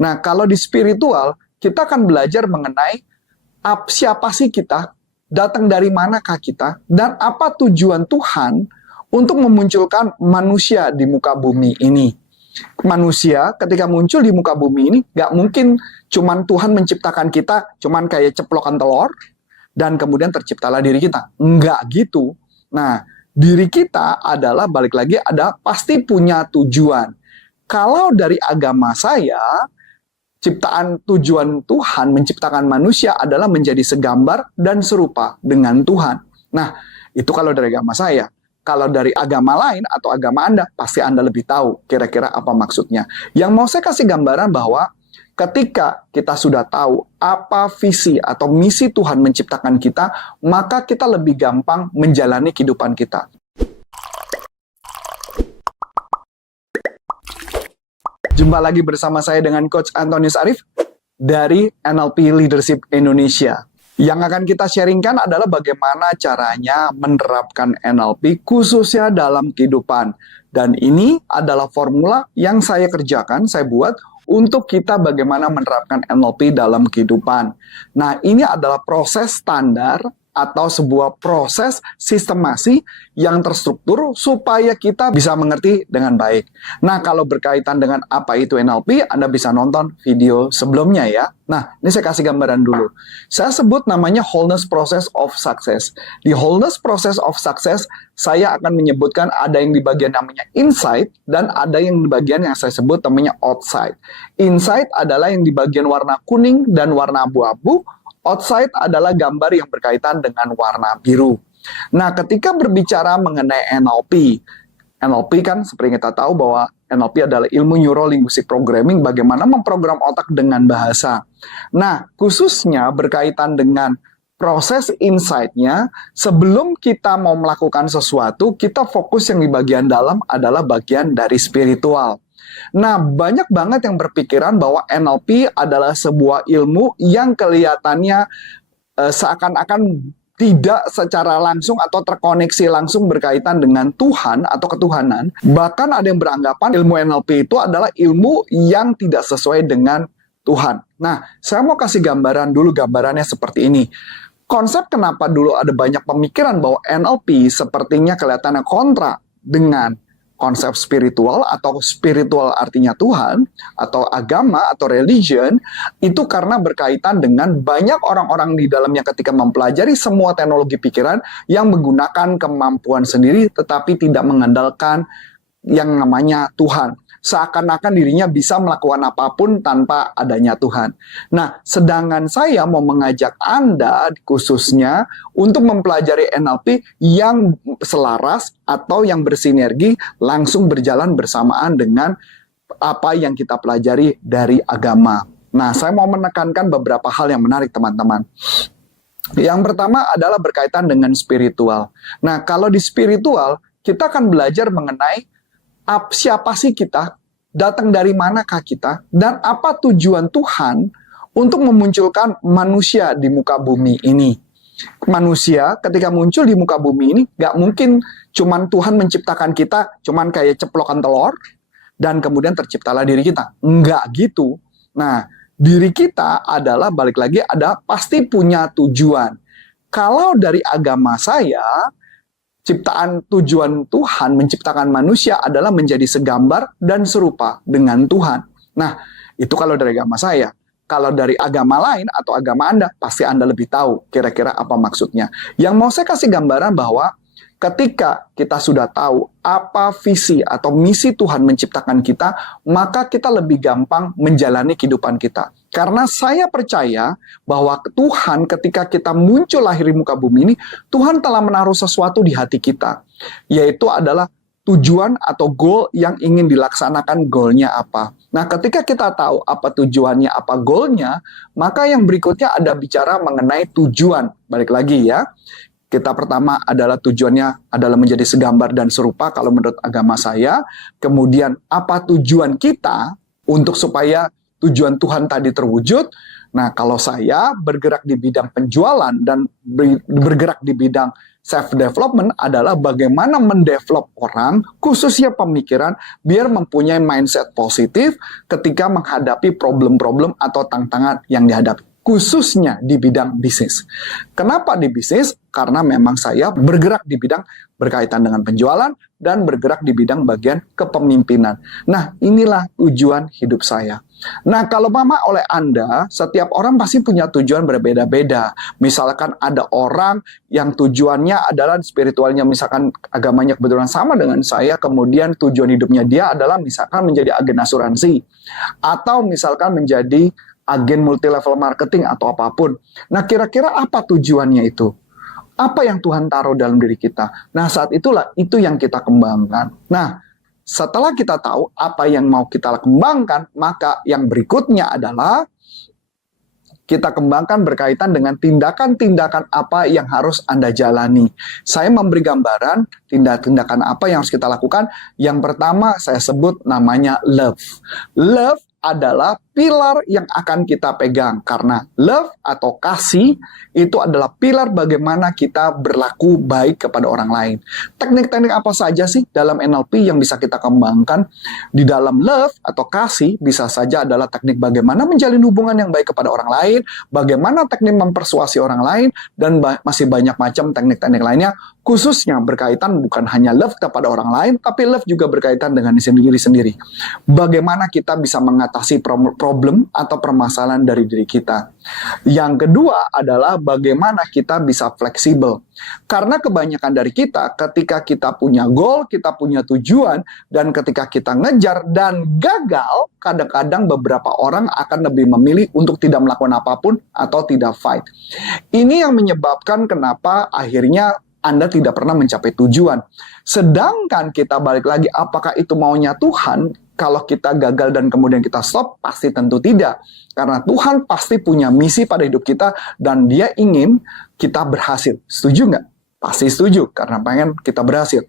Nah, kalau di spiritual, kita akan belajar mengenai siapa sih kita, datang dari manakah kita, dan apa tujuan Tuhan untuk memunculkan manusia di muka bumi ini. Manusia ketika muncul di muka bumi ini, gak mungkin cuman Tuhan menciptakan kita, cuman kayak ceplokan telur, dan kemudian terciptalah diri kita. Enggak gitu. Nah, diri kita adalah, balik lagi, ada pasti punya tujuan. Kalau dari agama saya, ciptaan tujuan Tuhan menciptakan manusia adalah menjadi segambar dan serupa dengan Tuhan. Nah, itu kalau dari agama saya. Kalau dari agama lain atau agama Anda, pasti Anda lebih tahu kira-kira apa maksudnya. Yang mau saya kasih gambaran bahwa ketika kita sudah tahu apa visi atau misi Tuhan menciptakan kita, maka kita lebih gampang menjalani kehidupan kita. Jumpa lagi bersama saya dengan Coach Antonius Arif dari NLP Leadership Indonesia. Yang akan kita sharingkan adalah bagaimana caranya menerapkan NLP khususnya dalam kehidupan. Dan ini adalah formula yang saya kerjakan, saya buat untuk kita bagaimana menerapkan NLP dalam kehidupan. Nah, ini adalah proses standar atau sebuah proses sistemasi yang terstruktur supaya kita bisa mengerti dengan baik. Nah, kalau berkaitan dengan apa itu NLP, Anda bisa nonton video sebelumnya ya. Nah, ini saya kasih gambaran dulu. Saya sebut namanya Wholeness Process of Success. Di Wholeness Process of Success, saya akan menyebutkan ada yang di bagian namanya inside dan ada yang di bagian yang saya sebut namanya outside. Inside adalah yang di bagian warna kuning dan warna abu-abu. Outside adalah gambar yang berkaitan dengan warna biru. Nah, ketika berbicara mengenai NLP, NLP kan seperti kita tahu bahwa NLP adalah ilmu Neuro Linguistic Programming, bagaimana memprogram otak dengan bahasa. Nah, khususnya berkaitan dengan proses insight-nya, sebelum kita mau melakukan sesuatu, kita fokus yang di bagian dalam adalah bagian dari spiritual. Nah, banyak banget yang berpikiran bahwa NLP adalah sebuah ilmu yang kelihatannya seakan-akan tidak secara langsung atau terkoneksi langsung berkaitan dengan Tuhan atau ketuhanan. Bahkan ada yang beranggapan ilmu NLP itu adalah ilmu yang tidak sesuai dengan Tuhan. Nah, saya mau kasih gambaran dulu, gambarannya seperti ini. Konsep kenapa dulu ada banyak pemikiran bahwa NLP sepertinya kelihatannya kontra dengan konsep spiritual atau spiritual artinya Tuhan atau agama atau religion, itu karena berkaitan dengan banyak orang-orang di dalamnya ketika mempelajari semua teknologi pikiran yang menggunakan kemampuan sendiri tetapi tidak mengandalkan yang namanya Tuhan. Seakan-akan dirinya bisa melakukan apapun tanpa adanya Tuhan. Nah, sedangkan saya mau mengajak Anda khususnya untuk mempelajari NLP yang selaras atau yang bersinergi langsung berjalan bersamaan dengan apa yang kita pelajari dari agama. Nah, saya mau menekankan beberapa hal yang menarik, teman-teman. Yang pertama adalah berkaitan dengan spiritual. Nah, kalau di spiritual, kita akan belajar mengenai siapa sih kita, datang dari manakah kita, dan apa tujuan Tuhan untuk memunculkan manusia di muka bumi ini. Manusia ketika muncul di muka bumi ini, gak mungkin cuman Tuhan menciptakan kita, cuman kayak ceplokan telur, dan kemudian terciptalah diri kita. Enggak gitu. Nah, diri kita adalah, balik lagi, ada pasti punya tujuan. Kalau dari agama saya, ciptaan tujuan Tuhan menciptakan manusia adalah menjadi segambar dan serupa dengan Tuhan. Nah, itu kalau dari agama saya. Kalau dari agama lain atau agama Anda, pasti Anda lebih tahu kira-kira apa maksudnya. Yang mau saya kasih gambaran bahwa ketika kita sudah tahu apa visi atau misi Tuhan menciptakan kita, maka kita lebih gampang menjalani kehidupan kita. Karena saya percaya bahwa Tuhan ketika kita muncul lahir di muka bumi ini, Tuhan telah menaruh sesuatu di hati kita. Yaitu adalah tujuan atau goal yang ingin dilaksanakan, goalnya apa. Nah, ketika kita tahu apa tujuannya, apa goalnya, maka yang berikutnya ada bicara mengenai tujuan. Balik lagi ya. Kita pertama adalah tujuannya adalah menjadi segambar dan serupa kalau menurut agama saya. Kemudian apa tujuan kita untuk supaya tujuan Tuhan tadi terwujud? Nah, kalau saya bergerak di bidang penjualan dan bergerak di bidang self-development adalah bagaimana mendevelop orang, khususnya pemikiran, biar mempunyai mindset positif ketika menghadapi problem-problem atau tantangan yang dihadapi. Khususnya di bidang bisnis. Kenapa di bisnis? Karena memang saya bergerak di bidang berkaitan dengan penjualan dan bergerak di bidang bagian kepemimpinan. Nah, inilah tujuan hidup saya. Nah, kalau oleh Anda, setiap orang pasti punya tujuan berbeda-beda. Misalkan ada orang yang tujuannya adalah spiritualnya, misalkan agamanya kebetulan sama dengan saya, kemudian tujuan hidupnya dia adalah misalkan menjadi agen asuransi. Atau misalkan menjadi agen multi-level marketing atau apapun. Nah, kira-kira apa tujuannya itu? Apa yang Tuhan taruh dalam diri kita? Nah, saat itulah itu yang kita kembangkan. Nah, setelah kita tahu apa yang mau kita kembangkan, maka yang berikutnya adalah kita kembangkan berkaitan dengan tindakan-tindakan apa yang harus Anda jalani. Saya memberi gambaran tindakan apa yang harus kita lakukan. Yang pertama saya sebut namanya love. Love adalah pilar yang akan kita pegang, karena love atau kasih itu adalah pilar bagaimana kita berlaku baik kepada orang lain. Teknik-teknik apa saja sih dalam NLP yang bisa kita kembangkan? Di dalam love atau kasih bisa saja adalah teknik bagaimana menjalin hubungan yang baik kepada orang lain, bagaimana teknik mempersuasi orang lain, dan masih banyak macam teknik-teknik lainnya, khususnya berkaitan bukan hanya love kepada orang lain, tapi love juga berkaitan dengan diri sendiri. Bagaimana kita bisa mengatasi problem atau permasalahan dari diri kita. Yang kedua adalah bagaimana kita bisa fleksibel. Karena kebanyakan dari kita, ketika kita punya goal, kita punya tujuan, dan ketika kita ngejar dan gagal, kadang-kadang beberapa orang akan lebih memilih untuk tidak melakukan apapun atau tidak fight. Ini yang menyebabkan kenapa akhirnya Anda tidak pernah mencapai tujuan. Sedangkan kita balik lagi, apakah itu maunya Tuhan? Kalau kita gagal dan kemudian kita stop, pasti tentu tidak. Karena Tuhan pasti punya misi pada hidup kita dan Dia ingin kita berhasil. Setuju nggak? Pasti setuju, karena pengen kita berhasil.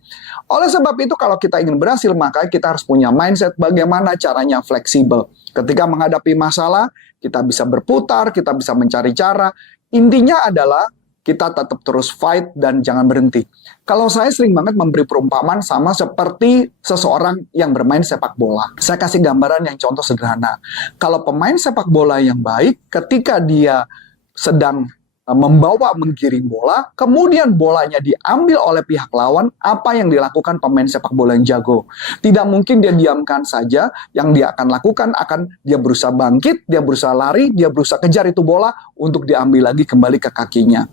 Oleh sebab itu, kalau kita ingin berhasil, maka kita harus punya mindset bagaimana caranya fleksibel. Ketika menghadapi masalah, kita bisa berputar, kita bisa mencari cara. Intinya adalah kita tetap terus fight dan jangan berhenti. Kalau saya sering banget memberi perumpamaan sama seperti seseorang yang bermain sepak bola. Saya kasih gambaran yang contoh sederhana. Kalau pemain sepak bola yang baik, ketika dia sedang menggiring bola, kemudian bolanya diambil oleh pihak lawan, apa yang dilakukan pemain sepak bola yang jago? Tidak mungkin dia diamkan saja, yang dia akan lakukan akan dia berusaha bangkit, dia berusaha lari, dia berusaha kejar itu bola untuk diambil lagi kembali ke kakinya.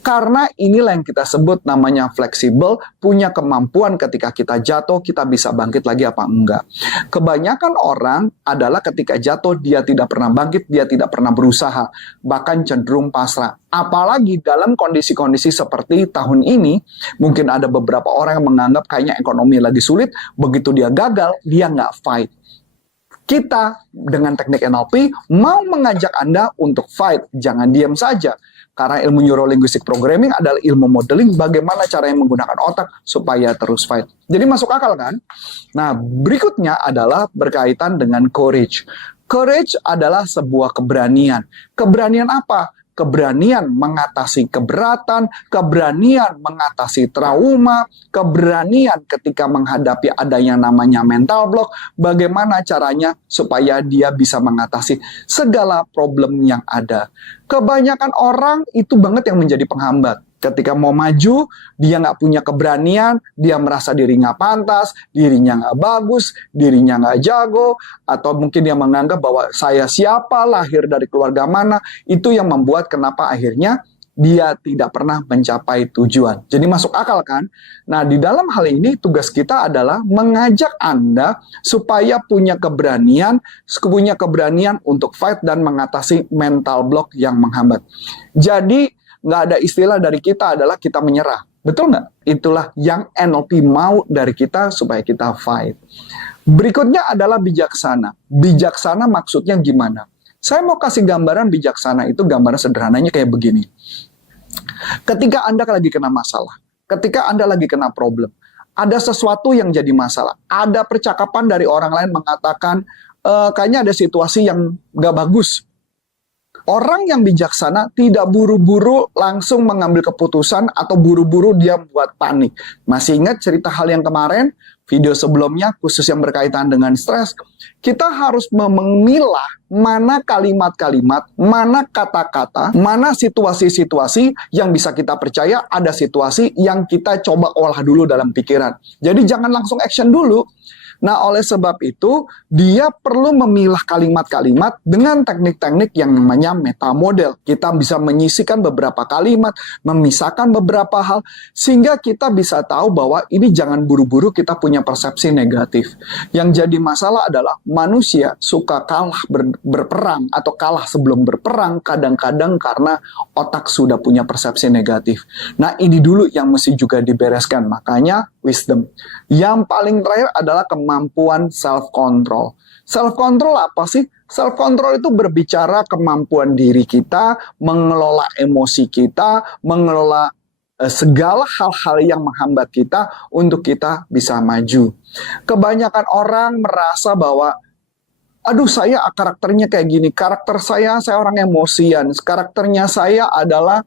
Karena inilah yang kita sebut namanya fleksibel, punya kemampuan ketika kita jatuh, kita bisa bangkit lagi apa enggak. Kebanyakan orang adalah ketika jatuh, dia tidak pernah bangkit, dia tidak pernah berusaha, bahkan cenderung pasrah. Apalagi dalam kondisi-kondisi seperti tahun ini, mungkin ada beberapa orang yang menganggap kayaknya ekonomi lagi sulit, begitu dia gagal, dia nggak fight. Kita dengan teknik NLP mau mengajak Anda untuk fight, jangan diam saja. Karena ilmu Neuro-Linguistic Programming adalah ilmu modeling bagaimana caranya menggunakan otak supaya terus fight. Jadi masuk akal kan? Nah, berikutnya adalah berkaitan dengan courage. Courage adalah sebuah keberanian. Keberanian apa? Keberanian mengatasi keberatan, keberanian mengatasi trauma, keberanian ketika menghadapi ada yang namanya mental block, bagaimana caranya supaya dia bisa mengatasi segala problem yang ada. Kebanyakan orang itu banget yang menjadi penghambat. Ketika mau maju, dia nggak punya keberanian, dia merasa diri nggak pantas, dirinya nggak bagus, dirinya nggak jago, atau mungkin dia menganggap bahwa saya siapa, lahir dari keluarga mana, itu yang membuat kenapa akhirnya dia tidak pernah mencapai tujuan. Jadi masuk akal kan? Nah, di dalam hal ini tugas kita adalah mengajak Anda supaya punya keberanian untuk fight dan mengatasi mental block yang menghambat. Jadi, nggak ada istilah dari kita adalah kita menyerah. Betul nggak? Itulah yang NLP mau dari kita supaya kita fight. Berikutnya adalah bijaksana. Bijaksana maksudnya gimana? Saya mau kasih gambaran bijaksana itu, gambaran sederhananya kayak begini. Ketika Anda lagi kena masalah, ketika Anda lagi kena problem, ada sesuatu yang jadi masalah, ada percakapan dari orang lain mengatakan, kayaknya ada situasi yang gak bagus. Orang yang bijaksana tidak buru-buru langsung mengambil keputusan atau buru-buru dia buat panik. Masih ingat cerita hal yang kemarin? Video sebelumnya, khusus yang berkaitan dengan stres. Kita harus memilah mana kalimat-kalimat, mana kata-kata, mana situasi-situasi yang bisa kita percaya, ada situasi yang kita coba olah dulu dalam pikiran. Jadi jangan langsung action dulu. Nah, oleh sebab itu, dia perlu memilah kalimat-kalimat dengan teknik-teknik yang namanya meta model. Kita bisa menyisihkan beberapa kalimat, memisahkan beberapa hal, sehingga kita bisa tahu bahwa ini jangan buru-buru kita punya persepsi negatif. Yang jadi masalah adalah manusia suka kalah berperang atau kalah sebelum berperang, kadang-kadang karena otak sudah punya persepsi negatif. Nah, ini dulu yang mesti juga dibereskan. Makanya, wisdom. Yang paling terakhir adalah kemampuan self-control. Self-control apa sih? Self-control itu berbicara kemampuan diri kita, mengelola emosi kita, mengelola segala hal-hal yang menghambat kita untuk kita bisa maju. Kebanyakan orang merasa bahwa, aduh saya karakternya kayak gini, karakter saya orang emosian, karakternya saya adalah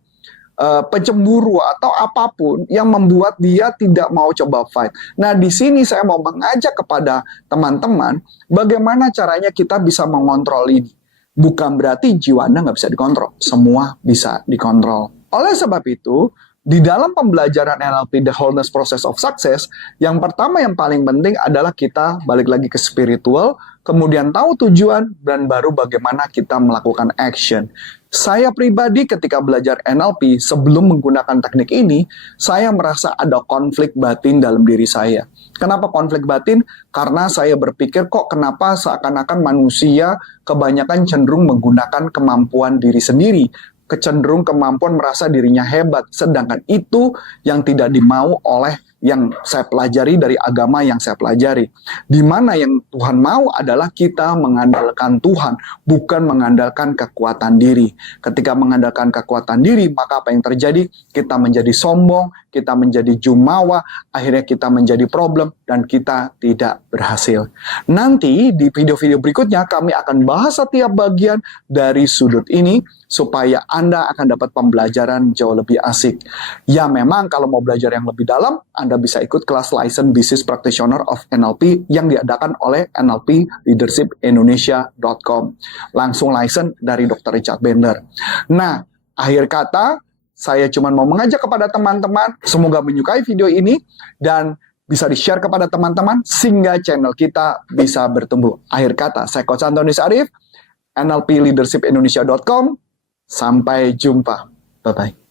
pencemburu atau apapun yang membuat dia tidak mau coba fight. Nah, di sini saya mau mengajak kepada teman-teman bagaimana caranya kita bisa mengontrol ini. Bukan berarti jiwa Anda nggak bisa dikontrol. Semua bisa dikontrol. Oleh sebab itu, di dalam pembelajaran NLP The Wholeness Process of Success, yang pertama yang paling penting adalah kita balik lagi ke spiritual, kemudian tahu tujuan, dan baru bagaimana kita melakukan action. Saya pribadi ketika belajar NLP, sebelum menggunakan teknik ini, saya merasa ada konflik batin dalam diri saya. Kenapa konflik batin? Karena saya berpikir kok kenapa seakan-akan manusia kebanyakan cenderung menggunakan kemampuan diri sendiri, kecenderung kemampuan merasa dirinya hebat, sedangkan itu yang tidak dimau oleh yang saya pelajari dari agama yang saya pelajari. Di mana yang Tuhan mau adalah kita mengandalkan Tuhan, bukan mengandalkan kekuatan diri. Ketika mengandalkan kekuatan diri, maka apa yang terjadi? Kita menjadi sombong, kita menjadi jumawa, akhirnya kita menjadi problem, dan kita tidak berhasil. Nanti di video-video berikutnya kami akan bahas setiap bagian dari sudut ini, supaya Anda akan dapat pembelajaran jauh lebih asik. Ya memang kalau mau belajar yang lebih dalam, Anda bisa ikut kelas Licensed Business Practitioner of NLP yang diadakan oleh nlpleadershipindonesia.com. Langsung license dari Dr. Richard Bandler. Nah, akhir kata, saya cuma mau mengajak kepada teman-teman, semoga menyukai video ini, dan bisa di-share kepada teman-teman, sehingga channel kita bisa bertumbuh. Akhir kata, saya Coach Antonius Arif, nlpleadershipindonesia.com. Sampai jumpa. Bye-bye.